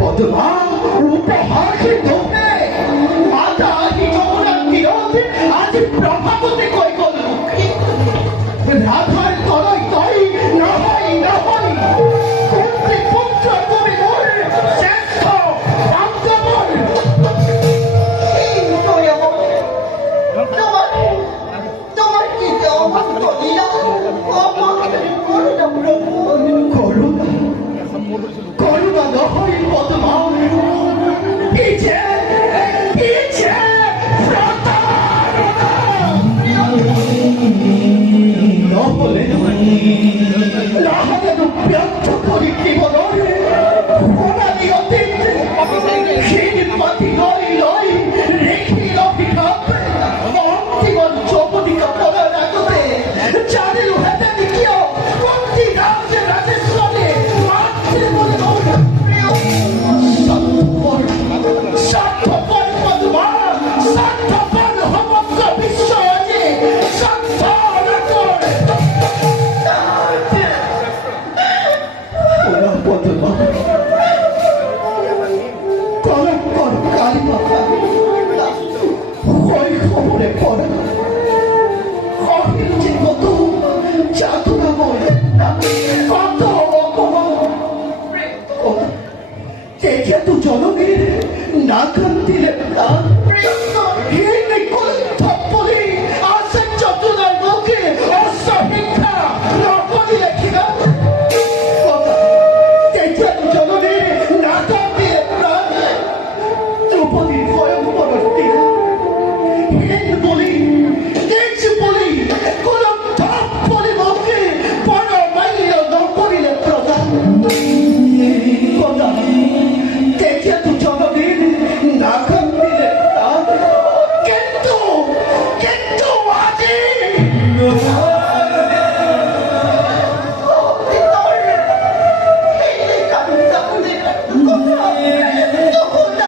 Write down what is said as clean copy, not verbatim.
পদ্মা উপহার ধোপে আজ যমুনার তীরতে আজ প্রভাবতে কই গল রাধার তরই তই নহই নহই কুন্তি পুত্র তুমি মোর শ্রেষ্ঠ বান্ধবন। তোমার কি করুণা করুণা নহই পদ্মা পিছে পিছে নহলে নহলে ব্যর্থ করি জীবনে সোনালি অতীত ক্ষীণ পাতি লই লই রেখি অভিঘাত অন্তিমন চৌপদিকা পড়া রাখবে চাঁদের হাতে দেখিও কোনটি রাজ রাজেশ্বরে মাতৃ বলে স্বার্থপর স্বার্থপর পদ্মা স্বার্থপর সমগ্র বিশ্ব আছে স্বার্থপর পদ্মা কলঙ্কর কালী মাতা ওই খবরে পড়া অহিংসে কত যাতনাময় কত অপমান দেখে তো জনগের না কান্তিলে প্রাণ